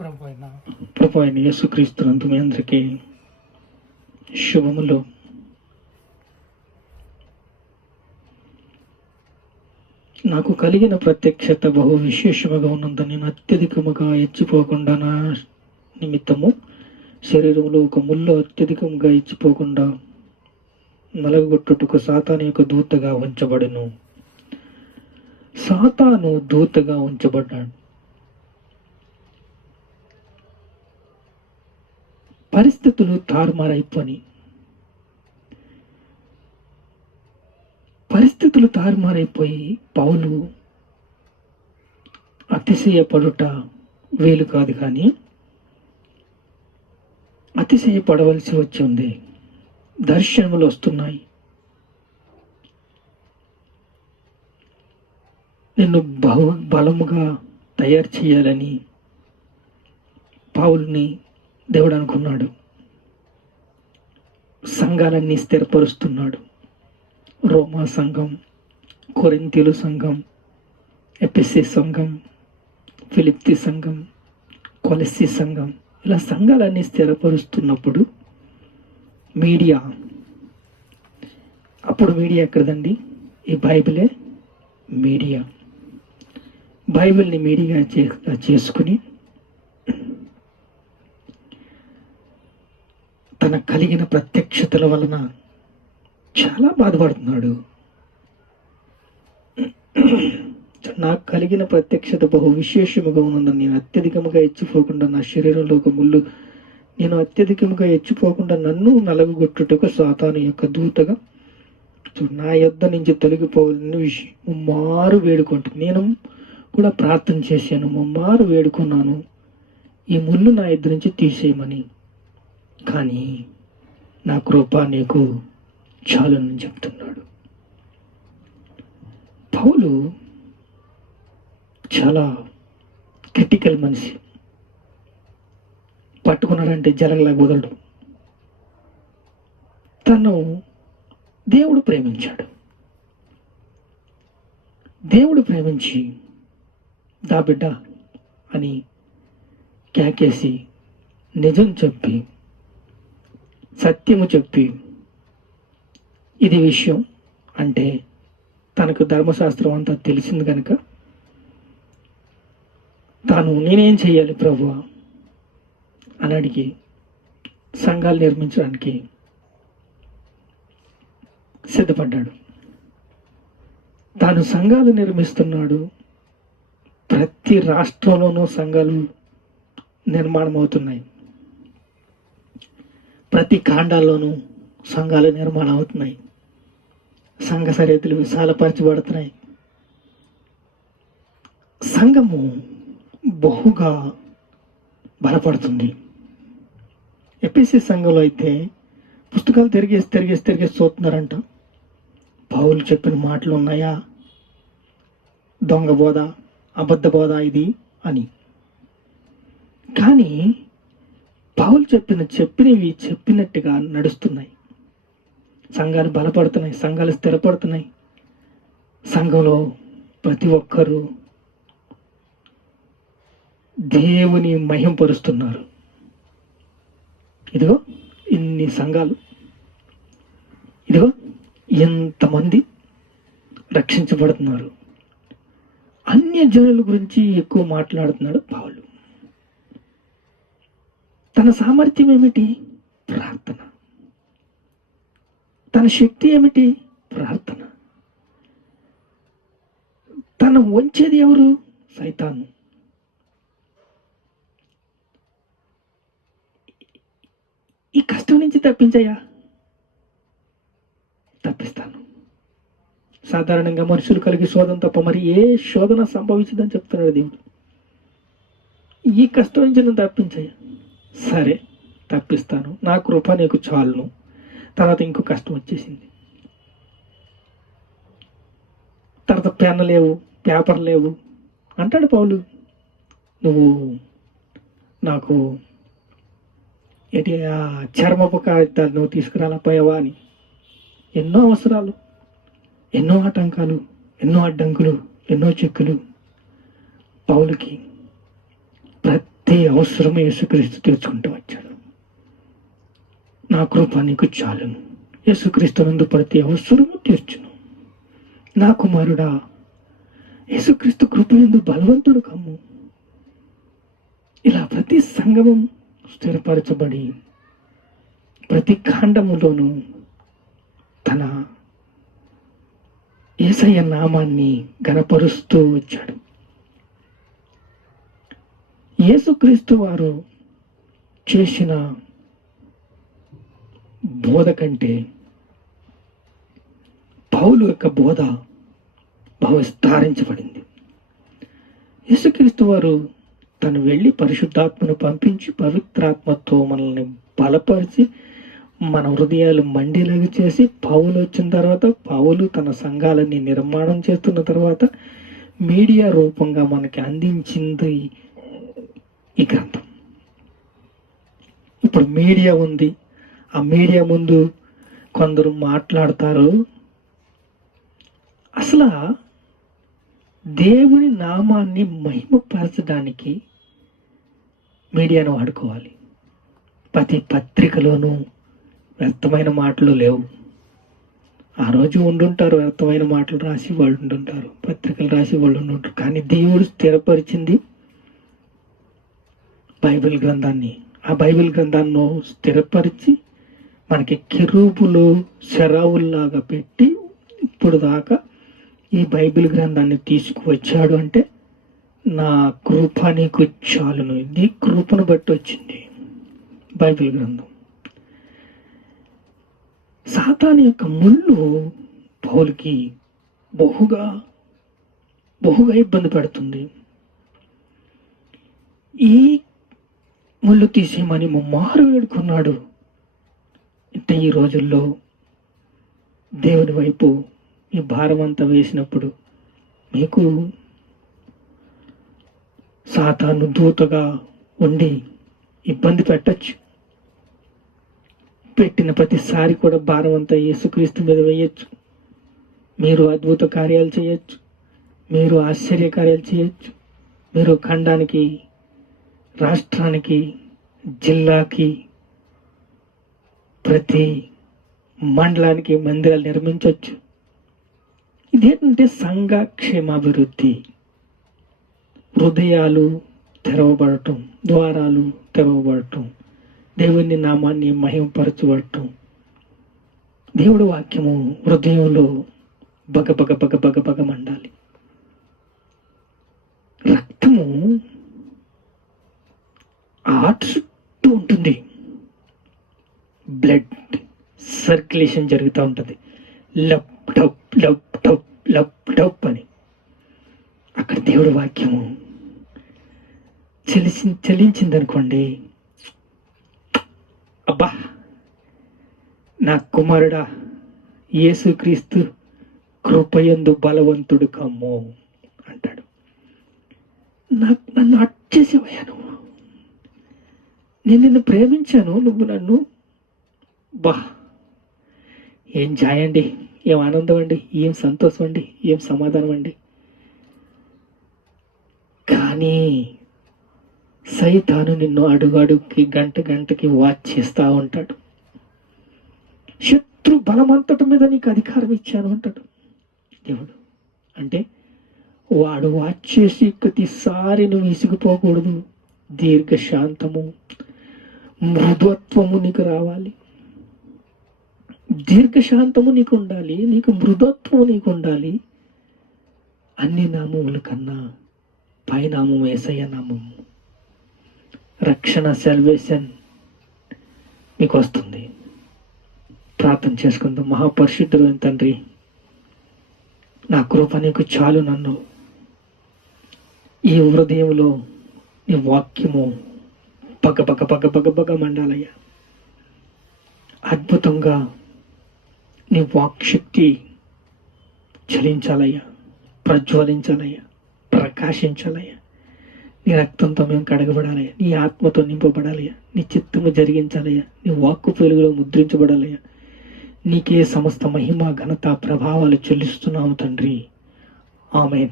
ప్రభు అయిన. ప్రభు యేసుక్రీస్తునందు మీ అందరికీ శుభములు. నాకు కలిగిన ప్రత్యక్షత బహు విశేషముగా ఉన్నంత నేను అత్యధికముగా ఎచ్చిపోకుండా నా నిమిత్తము శరీరంలో ఒక ముళ్ళు అత్యధికముగా ఇచ్చిపోకుండా నలగొట్టుటకు సాతాను యొక్క దూతగా ఉంచబడను. సాతాను దూతగా ఉంచబడ్డాడు. పరిస్థితులు తారుమారైపోని. పరిస్థితులు తారుమారైపోయి పౌలు అతిశయపడుట వేలు కాదు కానీ అతిశయపడవలసి వచ్చింది దర్శనములు వస్తున్నాయి. నిన్ను బహు బలముగా తయారు చేయాలని పావుల్ని దేవుడు అనుకున్నాడు సంఘాలన్నీ స్థిరపరుస్తున్నాడు. రోమా సంఘం కొరింతీలు సంఘం ఎపిసి సంఘం ఫిలిప్తి సంఘం కొలసి సంఘం ఇలా సంఘాలన్నీ స్థిరపరుస్తున్నప్పుడు మీడియా అప్పుడు మీడియా ఎక్కడదండి? ఈ బైబిలే మీడియా. బైబిల్ని మీడియా చేసుకుని తన కలిగిన ప్రత్యక్షతల వలన చాలా బాధపడుతున్నాడు. నాకు కలిగిన ప్రత్యక్షత బహు విశేషముగా ఉన్నదని నేను అత్యధికముగా ఎచ్చిపోకుండా నా శరీరంలో ఒక ముళ్ళు నేను అత్యధికముగా ఎచ్చిపోకుండా నన్ను నలగొట్టుటకు సాతాను యొక్క దూతగా నా యొద్ద నుంచి తొలగిపోవాలని విషయం ముమ్మారు వేడుకుంటుంది నేను కూడా ప్రార్థన చేశాను. ముమ్మారు వేడుకున్నాను. ఈ ముళ్ళు నా ఇద్దరు నుంచి తీసేయమని. కానీ నా కృప నీకు చాలని చెప్తున్నాడు. పౌలు చాలా క్రిటికల్ మనిషి. పట్టుకున్నాడంటే జలగలా వదలడు తను దేవుడు ప్రేమించాడు. దేవుడు ప్రేమించి దా బిడ్డ అని కేకేసి నిజం చెప్పి సత్యము చెప్పి ఇది విషయం అంటే తనకు ధర్మశాస్త్రం అంతా తెలిసింది కనుక తాను నేనేం చేయాలి ప్రభు అని అడిగి సంఘాలు నిర్మించడానికి సిద్ధపడ్డాడు. తాను సంఘాలు నిర్మిస్తున్నాడు. ప్రతి రాష్ట్రంలోనూ సంఘాలు నిర్మాణం అవుతున్నాయి ప్రతి కాండాల్లోనూ సంఘాలు నిర్మాణం అవుతున్నాయి. సంఘ సరిహద్దులు విశాలపరచబడుతున్నాయి. సంఘము బహుగా బలపడుతుంది. ఎపిసి సంఘంలో అయితే పుస్తకాలు తిరిగేసి తిరిగేసి తిరిగేసి చూస్తున్నారంట. పౌలు చెప్పిన మాటలు ఉన్నాయా? దొంగ బోధ అబద్ధ బోధ ఇది అని. కానీ పౌలు చెప్పిన చెప్పినవి చెప్పినట్టుగా నడుస్తున్నాయి. సంఘాలు బలపడుతున్నాయి సంఘాలు స్థిరపడుతున్నాయి. సంఘంలో ప్రతి ఒక్కరూ దేవుని మహింపరుస్తున్నారు. ఇదిగో ఇన్ని సంఘాలు. ఇదిగో ఎంతమంది రక్షించబడుతున్నారు. అన్య జనుల గురించి ఎక్కువ మాట్లాడుతున్నాడు పావులు తన సామర్థ్యం ఏమిటి? ప్రార్థన. తన శక్తి ఏమిటి? ప్రార్థన. తన వంచేది ఎవరు? సైతాను. ఈ కష్టం నుంచి తప్పించయ్యా. తప్పిస్తాను. సాధారణంగా మనుషులు కలిగి శోధన తప్ప మరి ఏ శోధన సంభవించదని చెప్తున్నాడు దేవుడు. ఈ కష్టం నుంచి నన్ను తప్పించయ్యా. సరే తప్పిస్తాను. నా కృప నీకు చాలును. తర్వాత ఇంకో కష్టం వచ్చేసింది. తర్వాత పెన్ లేవు పేపర్ లేవు. అంటాడు పౌలు నువ్వు నాకు ఏంటి ఆ చర్మపు కాగితాలు నువ్వు తీసుకురాలపోయావా అని. ఎన్నో అవసరాలు ఎన్నో ఆటంకాలు ఎన్నో అడ్డంకులు ఎన్నో చిక్కులు పౌలుకి ప్రతి అవసరం యేసుక్రీస్తు తీర్చుకుంటూ వచ్చాడు. నా కృప నీకు చాలును. యేసుక్రీస్తు నందు ప్రతి అవసరము తీర్చును. నా కుమారుడా యేసుక్రీస్తు కృప ఎందు బలవంతుడు కమ్ము. ఇలా ప్రతి సంగమం స్థిరపరచబడి ప్రతి కాండములోనూ తన ఏసయ్య నామాన్ని గనపరుస్తూ వచ్చాడు. యేసుక్రీస్తు వారు చేసిన బోధ కంటే పౌలు యొక్క బోధ బహు విస్తారించబడింది యేసుక్రీస్తు వారు తను వెళ్ళి పరిశుద్ధాత్మను పంపించి పవిత్రాత్మతో మనల్ని బలపరిచి మన హృదయాలు మండేలాగా చేసి పావులు వచ్చిన తర్వాత పావులు తన సంఘాలని నిర్మాణం చేస్తున్న తర్వాత మీడియా రూపంగా మనకి అందించింది ఈ గ్రంథం. ఇప్పుడు మీడియా ఉంది. ఆ మీడియా ముందు కొందరు మాట్లాడతారు. అసలు దేవుని నామాన్ని మహిమపరచడానికి మీడియాను వాడుకోవాలి. ప్రతి పత్రికలోనూ వ్యర్థమైన మాటలు లేవు. ఆ రోజు ఉండుంటారు వ్యర్థమైన మాటలు రాసి వాళ్ళు ఉండుంటారు. పత్రికలు రాసి వాళ్ళు ఉండుంటారు. కానీ దేవుడు స్థిరపరిచింది బైబిల్ గ్రంథాన్ని ఆ బైబిల్ గ్రంథాన్ని స్థిరపరిచి మనకి కెరూపులు శరావుల్లాగా పెట్టి ఇప్పుడు దాకా ఈ బైబిల్ గ్రంథాన్ని తీసుకువచ్చాడు అంటే నా కృప నీకు చాలును. ఇది కృపను బట్టి వచ్చింది బైబిల్ గ్రంథం. సాతాన్ యొక్క ముళ్ళు పౌలకి బహుగా బహుగా ఇబ్బంది పెడుతుంది. ఈ ముళ్ళు తీసేయమని ముమ్మారు వేడుకున్నాడు అంటే ఈ రోజుల్లో దేవుని వైపు మీ భారం అంతా వేసినప్పుడు మీకు సాతాను దూతగా ఉండి ఇబ్బంది పెట్టచ్చు. పెట్టిన ప్రతిసారి కూడా భారం అంతా యేసుక్రీస్తు మీద వేయచ్చు. మీరు అద్భుత కార్యాలు చేయొచ్చు. మీరు ఆశ్చర్య కార్యాలు చేయొచ్చు. మీరు ఖండానికి రాష్ట్రానికి జిల్లాకి ప్రతి మండలానికి మందిరాలు నిర్మించవచ్చు ఇదేంటంటే సంఘ క్షేమాభివృద్ధి హృదయాలు తెరవబడటం ద్వారాలు తెరవబడటం దేవుని నామాన్ని మహిమపరచబడటం. దేవుడి వాక్యము హృదయంలో బగ బగ బగ బగ బగ మండాలి. ఆర్ట్ చుట్టూ ఉంటుంది. బ్లడ్ సర్క్యులేషన్ జరుగుతూ ఉంటుంది. లప్ టప్ లప్ టప్ లప్ టప్ అని. అక్కడ దేవుడి వాక్యము చలిసి చలించింది అనుకోండి అబ్బా! నా కుమారుడా యేసుక్రీస్తు కృపయందు బలవంతుడు కమ్ము అంటాడు. నాకు నన్ను అట్టేసేవయ్యా పోయాను నేను నిన్ను ప్రేమించాను నువ్వు నన్ను బా. ఏం జాయండి ఏం ఆనందం అండి ఏం సంతోషం అండి ఏం సమాధానం అండి కానీ సైతాను నిన్ను అడుగు అడుగుకి గంట గంటకి వాచ్ చేస్తూ ఉంటాడు. శత్రు బలమంతటి మీద నీకు అధికారం ఇచ్చాను అంటాడు. దేవుడు అంటే వాడు వాచ్ చేసి ప్రతిసారి నువ్వు విసిగిపోకూడదు దీర్ఘశాంతము మృదుత్వము నీకు రావాలి. దీర్ఘశాంతము నీకు ఉండాలి నీకు మృదత్వము నీకు ఉండాలి. అన్ని నామముల కన్నా పైనామం ఏసయ్య నామము. రక్షణ సెల్వేషన్ మీకు వస్తుంది. ప్రార్థన చేసుకుందాం. మహాపరిశుద్ధులైన తండ్రి నా కృప నీకు చాలు నన్ను. ఈ హృదయంలో నీ వాక్యము పగ పగ పగ పగ పగ మండాలయ్యా. అద్భుతంగా నీ వాక్శక్తి చలించాలయ్యా ప్రజ్వలించాలయ్యా ప్రకాశించాలయ్యా. నీ రక్తంతో మేము కడగబడాలయ్యా నీ ఆత్మతో నింపబడాలయ్యా నీ చిత్తము జరిగించాలయ్యా నీ వాక్కు పెలుగులో ముద్రించబడాలయ్యా. నీకే సమస్త మహిమ ఘనత ప్రభావాలు చెల్లిస్తున్నాము తండ్రి. ఆమెన్.